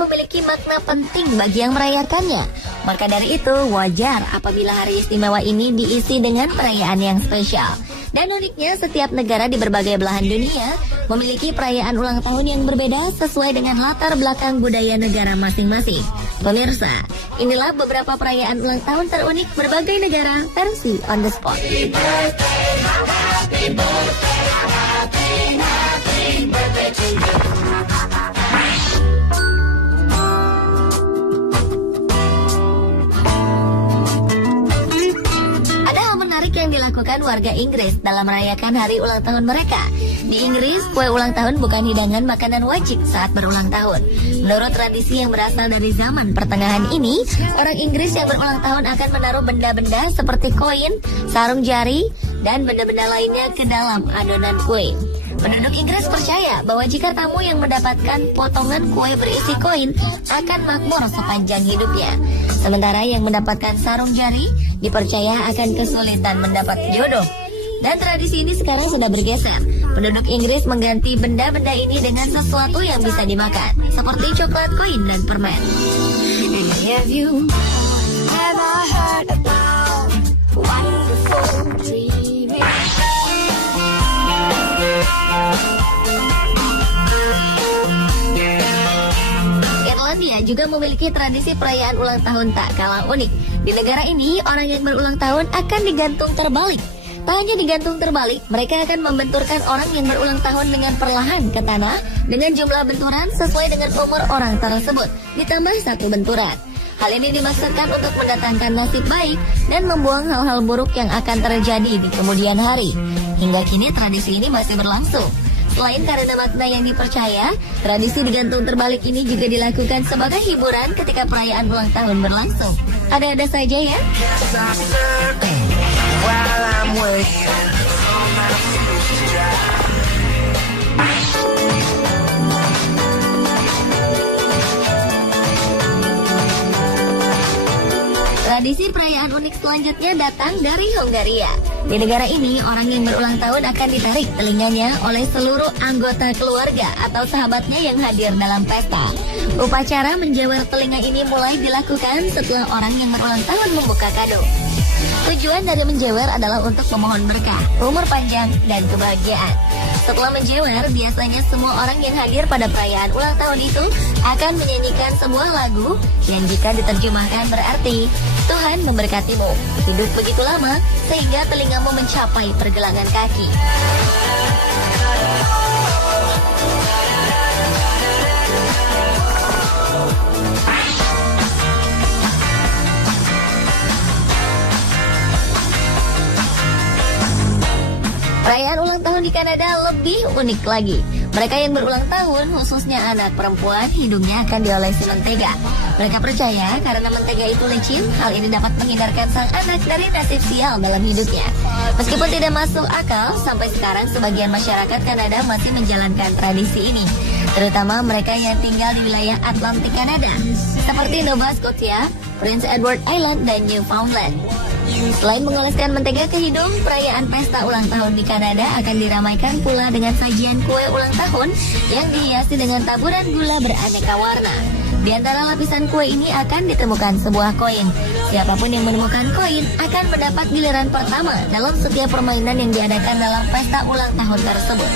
memiliki makna penting bagi yang merayakannya. Maka dari itu, wajar apabila hari istimewa ini diisi dengan perayaan yang spesial. Dan uniknya, setiap negara di berbagai belahan dunia memiliki perayaan ulang tahun yang berbeda sesuai dengan latar belakang budaya negara masing-masing. Pemirsa, inilah beberapa perayaan ulang tahun terunik berbagai negara versi On The Spot. Yang dilakukan warga Inggris dalam merayakan hari ulang tahun mereka. Di Inggris, kue ulang tahun bukan hidangan makanan wajib saat berulang tahun. Menurut tradisi yang berasal dari zaman pertengahan ini, orang Inggris yang berulang tahun akan menaruh benda-benda seperti koin, sarung jari, dan benda-benda lainnya ke dalam adonan kue. Penduduk Inggris percaya bahwa jika tamu yang mendapatkan potongan kue berisi koin akan makmur sepanjang hidupnya. Sementara yang mendapatkan sarung jari dipercaya akan kesulitan mendapat jodoh. Dan tradisi ini sekarang sudah bergeser. Penduduk Inggris mengganti benda-benda ini dengan sesuatu yang bisa dimakan, seperti coklat, koin, dan permen. Have you ever heard about wonderful dreaming? Irlandia juga memiliki tradisi perayaan ulang tahun tak kalah unik. Di negara ini, orang yang berulang tahun akan digantung terbalik. Tak hanya digantung terbalik, mereka akan membenturkan orang yang berulang tahun dengan perlahan ke tanah dengan jumlah benturan sesuai dengan umur orang tersebut, ditambah satu benturan. Hal ini dimaksudkan untuk mendatangkan nasib baik dan membuang hal-hal buruk yang akan terjadi di kemudian hari. Hingga kini tradisi ini masih berlangsung. Selain karena makna yang dipercaya, tradisi digantung terbalik ini juga dilakukan sebagai hiburan ketika perayaan ulang tahun berlangsung. Ada-ada saja ya. Tradisi perayaan unik selanjutnya datang dari Hongaria. Di negara ini, orang yang berulang tahun akan ditarik telinganya oleh seluruh anggota keluarga atau sahabatnya yang hadir dalam pesta. Upacara menjewer telinga ini mulai dilakukan setelah orang yang berulang tahun membuka kado. Tujuan dari menjewer adalah untuk memohon berkah, umur panjang, dan kebahagiaan. Setelah menjewer, biasanya semua orang yang hadir pada perayaan ulang tahun itu akan menyanyikan sebuah lagu yang jika diterjemahkan berarti, Tuhan memberkatimu, hidup begitu lama sehingga telingamu mencapai pergelangan kaki. Perayaan ulang tahun di Kanada lebih unik lagi. Mereka yang berulang tahun, khususnya anak perempuan, hidungnya akan diolesi mentega. Mereka percaya karena mentega itu licin, hal ini dapat menghindarkan sang anak dari nasib sial dalam hidupnya. Meskipun tidak masuk akal, sampai sekarang sebagian masyarakat Kanada masih menjalankan tradisi ini. Terutama mereka yang tinggal di wilayah Atlantik Kanada, seperti Nova Scotia, Prince Edward Island, dan Newfoundland. Selain mengoleskan mentega ke hidung, perayaan pesta ulang tahun di Kanada akan diramaikan pula dengan sajian kue ulang tahun yang dihiasi dengan taburan gula beraneka warna. Di antara lapisan kue ini akan ditemukan sebuah koin. Siapapun yang menemukan koin akan mendapat giliran pertama dalam setiap permainan yang diadakan dalam pesta ulang tahun tersebut.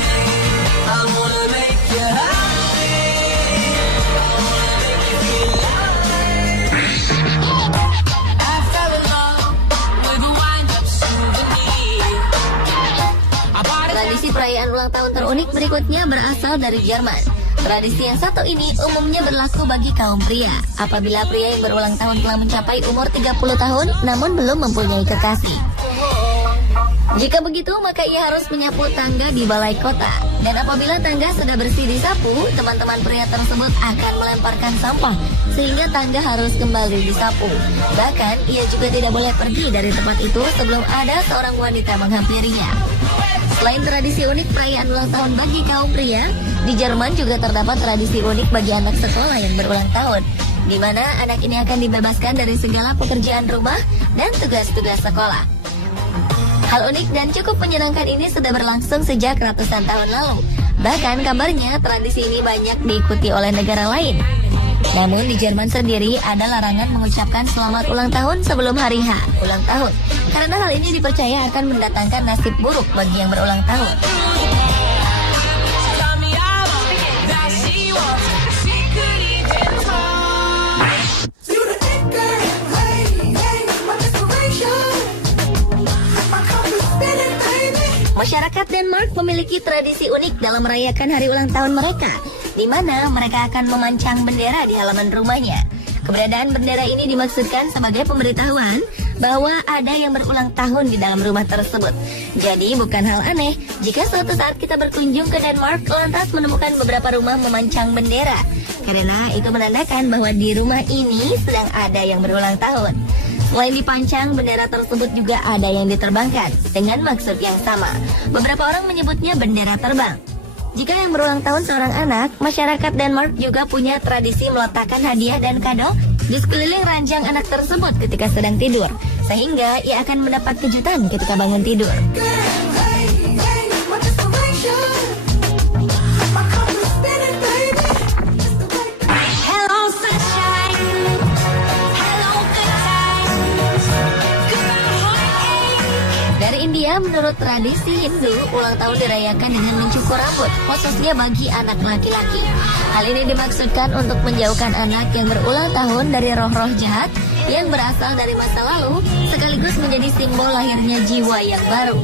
Tradisi perayaan ulang tahun terunik berikutnya berasal dari Jerman. Tradisi yang satu ini umumnya berlaku bagi kaum pria. Apabila pria yang berulang tahun telah mencapai umur 30 tahun namun belum mempunyai kekasih. Jika begitu, maka ia harus menyapu tangga di balai kota. Dan apabila tangga sudah bersih disapu, teman-teman pria tersebut akan melemparkan sampah sehingga tangga harus kembali disapu. Bahkan, ia juga tidak boleh pergi dari tempat itu sebelum ada seorang wanita menghampirinya. Selain tradisi unik perayaan ulang tahun bagi kaum pria, di Jerman juga terdapat tradisi unik bagi anak sekolah yang berulang tahun, di mana anak ini akan dibebaskan dari segala pekerjaan rumah dan tugas-tugas sekolah. Hal unik dan cukup menyenangkan ini sudah berlangsung sejak ratusan tahun lalu. Bahkan kabarnya tradisi ini banyak diikuti oleh negara lain. Namun di Jerman sendiri ada larangan mengucapkan selamat ulang tahun sebelum hari H, ulang tahun. Karena hal ini dipercaya akan mendatangkan nasib buruk bagi yang berulang tahun. Masyarakat Denmark memiliki tradisi unik dalam merayakan hari ulang tahun mereka, di mana mereka akan memancang bendera di halaman rumahnya. Keberadaan bendera ini dimaksudkan sebagai pemberitahuan bahwa ada yang berulang tahun di dalam rumah tersebut. Jadi bukan hal aneh jika suatu saat kita berkunjung ke Denmark lantas menemukan beberapa rumah memancang bendera, karena itu menandakan bahwa di rumah ini sedang ada yang berulang tahun. Selain dipancang, bendera tersebut juga ada yang diterbangkan dengan maksud yang sama. Beberapa orang menyebutnya bendera terbang. Jika yang berulang tahun seorang anak, masyarakat Denmark juga punya tradisi meletakkan hadiah dan kado di sekeliling ranjang anak tersebut ketika sedang tidur, sehingga ia akan mendapat kejutan ketika bangun tidur. India, menurut tradisi Hindu, ulang tahun dirayakan dengan mencukur rambut, khususnya bagi anak laki-laki. Hal ini dimaksudkan untuk menjauhkan anak yang berulang tahun dari roh-roh jahat yang berasal dari masa lalu, sekaligus menjadi simbol lahirnya jiwa yang baru.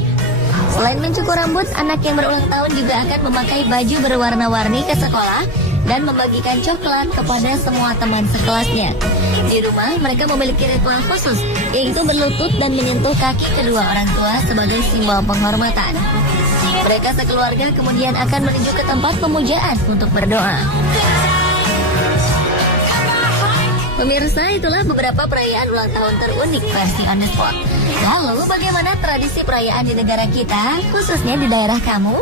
Selain mencukur rambut, anak yang berulang tahun juga akan memakai baju berwarna-warni ke sekolah dan membagikan coklat kepada semua teman sekelasnya. Di rumah, mereka memiliki ritual khusus, yaitu berlutut dan menyentuh kaki kedua orang tua sebagai simbol penghormatan. Mereka sekeluarga kemudian akan menuju ke tempat pemujaan untuk berdoa. Pemirsa, itulah beberapa perayaan ulang tahun terunik versi On The Spot. Lalu, bagaimana tradisi perayaan di negara kita, khususnya di daerah kamu?